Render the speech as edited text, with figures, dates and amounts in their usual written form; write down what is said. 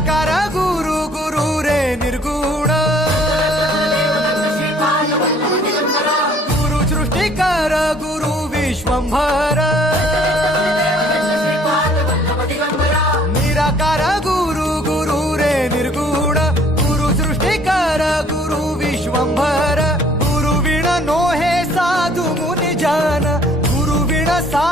निराकार गुरु गुरु रे निर्गुण गुरु सृष्टिकर गुरु विश्वंभर निराकार गुरु गुरु रे निर्गुण गुरु सृष्टिकर गुरु विश्वंभर गुरु विण नो हे साधु मुनि जन गुरु विण सा